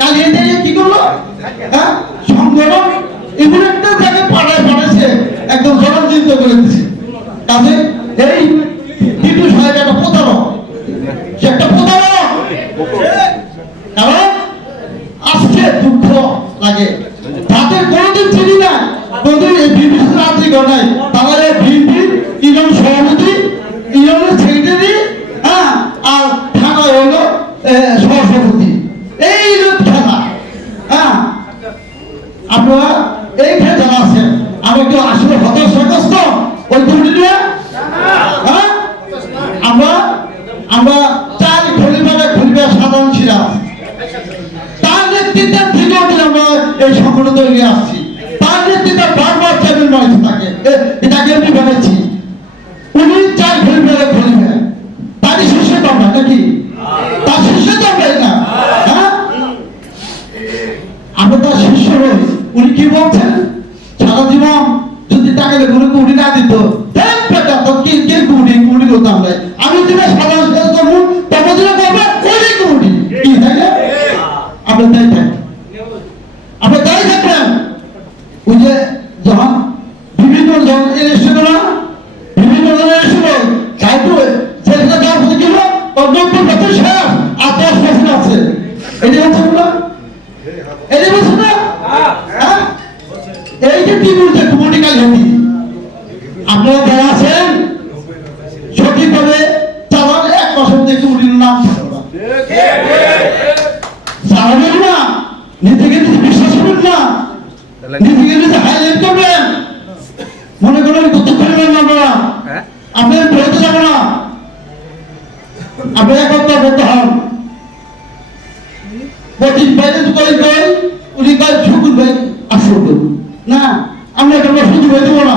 কালি এটাকে কি করল? হ্যাঁ? সংগঠন এগুলো একটা তাকে পাড়ায় পাড়াইছে একদম জনচিন্ত করে দিচ্ছে। কাজে এই টিটু সাহেব একটা প্রতারক। সে একটা প্রতারক। কারণ আজকে দুঃখ লাগে। তাদের কোনোদিন চিনি না। কোনোদিন এই বিপিসি রাত্রি ঘটায়। আমরা চার খলিফারে খলিফা সাধারণ ছিলাম। তার নেতৃত্বের থেকে আমরা এই সংগঠন তৈরি আসছি। তার নেতৃত্বে বারবার চেয়ারম্যান বানিয়েছে তাকে। এটাকে আমি বানাচ্ছি উনি চার খলিফারে খলিফা তারই শীর্ষে তো আমরা, নাকি? তার শীর্ষে তো আমরা, না? হ্যাঁ? আমরা তার শিষ্য হই। উনি কি বলছেন? সারা জীবন যদি টাকা কোনো কুড়ি না দিত আমি যেটা সাধারণ যখন বিভিন্ন জন ইলেকশন না বিভিন্ন জন ইলেকশন তাই তো সেটা দেওয়ার প্রতি কি হলো? নব্বই বছর শেষ, আর আছে। এটি হচ্ছে না এটি বলছে না হ্যাঁ? এই যে টিমুর যে কমিউনিকাল হেতি আপনারা যারা আছেন, সঠিকভাবে চালান, এক মাসের মধ্যে কমিটির নাম না চালাবেন না নিজেকে নিজে বিশ্বাস করবেন না নিজেকে নিজে হাইলাইট করবেন মনে করেন করতে করবেন না আপনারা আপনি বেরোতে যাব না। আপনি একত্র করতে হন। বলছি বাইরে করে কই উনি কয় শুকুর ভাই আসল না আমরা কেন সুযোগ দেবো না।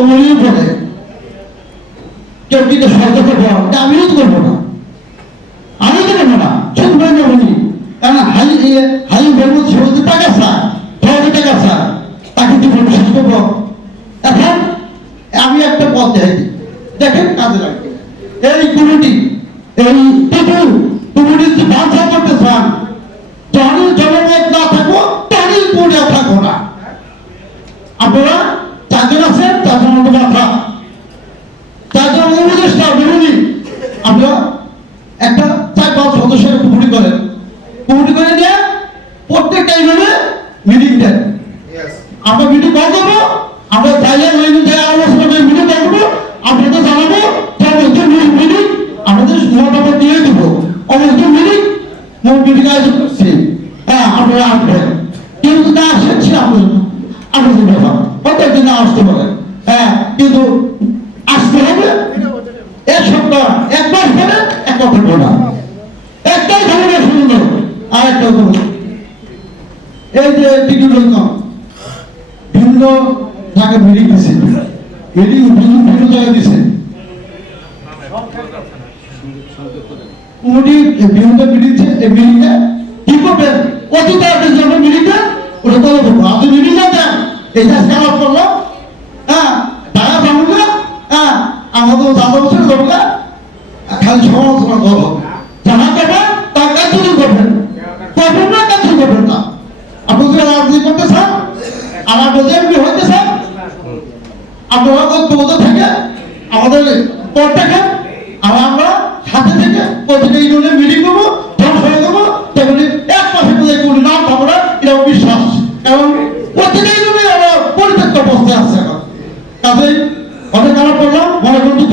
কমিটির উপরে কেউ কিন্তু সরকার করব আমিও তো করব না। আমি তো করব না শুধু বলে নেব নি কারণ হাই হাই বলব সহজে টাকা স্যার সহজে টাকা স্যার, তাকে কি শেষ করব। এখন আমি একটা পথ দেখাই দেখেন কাজে লাগবে। এই কমিটি, এই টিপু কমিটি যদি বাঞ্ছা করতে চান যখনই জনমত না থাকব তখনই পড়ে থাকব না আপনারা চারজন আছেন চারজন মতো মাথা চারজন উপদেষ্টা বিরোধী আমরা একটা চার পাঁচ সদস্যের কমিটি করেন কমিটি করে নিয়ে প্রত্যেকটা ইউনিয়নে মিটিং দেন আমরা মিটিং কল করব আমরা চাইলে ওই জায়গায় আলোচনা করে মিটিং কল করব আপনাদের জানাব যে আমাদের মিটিং আমাদের মতামত দিয়ে দেবো। আমাদের মিটিং মিটিং আয়োজন করছি। হ্যাঁ আপনারা আসবেন। কেউ যদি না আসেন সে আপনাদের আপনাদের ব্যাপার। হয়তো একদিন না আসতে পারে হ্যাঁ কিন্তু আসতে হবে। এক সপ্তাহ এক মাস পরে এক কথা বলা। একটাই খবর শুনলো আর একটা এই যে বিভিন্ন জায়গায় মিটিং দিছে। মিটিং বিভিন্ন বিভিন্ন জায়গায় দিছে। কমিটি বিভিন্ন মিটিং এই মিটিংয়ে কি অতি তাড়াতাড়ি যখন মিটিংটা ওটা তলে দেবো আপনি মিটিং দেন এই যে খারাপ করল হ্যাঁ টাকা পাবো হ্যাঁ আমাদের দাদা বছর না খালি সমালোচনা করব আমার বোঝে এমনি হইতেছে? আপনারা ঐক্যবদ্ধ থাকে, আমাদের পর থেকে, আর আমরা সাথে থেকে প্রতিটা ইউনিয়নে মিটিং করব ধ্বংস হয়ে যাব তেমনি এক পাশে বোঝে কোন নাম পাবো না এটা বিশ্বাস। এবং প্রতিটা ইউনিয়নে আমরা পরিত্যক্ত অবস্থায় আছে এখন। কাজেই অনেক খারাপ করলাম, মনে করুন দুঃখ